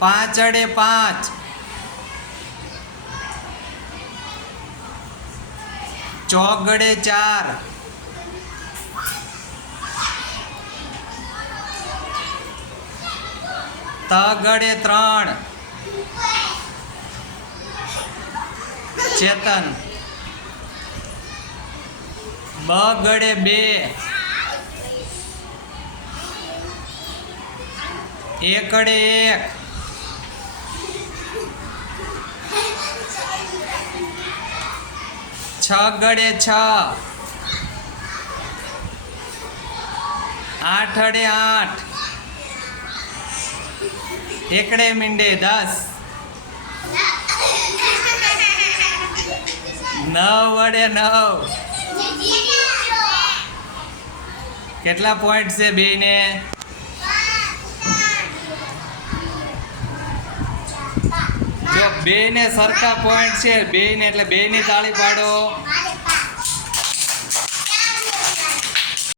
પાંચ અડે પાંચ. ચોગડે ચાર. તગડે ત્રણ. ચેતન. બગડે બે. એકડે એક. છ ગડે છ. આઠ અડે આઠ. એકડે મીંડે દસ. નવ વડે નવ. કેટલા પોઈન્ટ છે બેને? બે ને સરખા પોઈન્ટ છે. બે ને એટલે બે ની તાળી પાડો.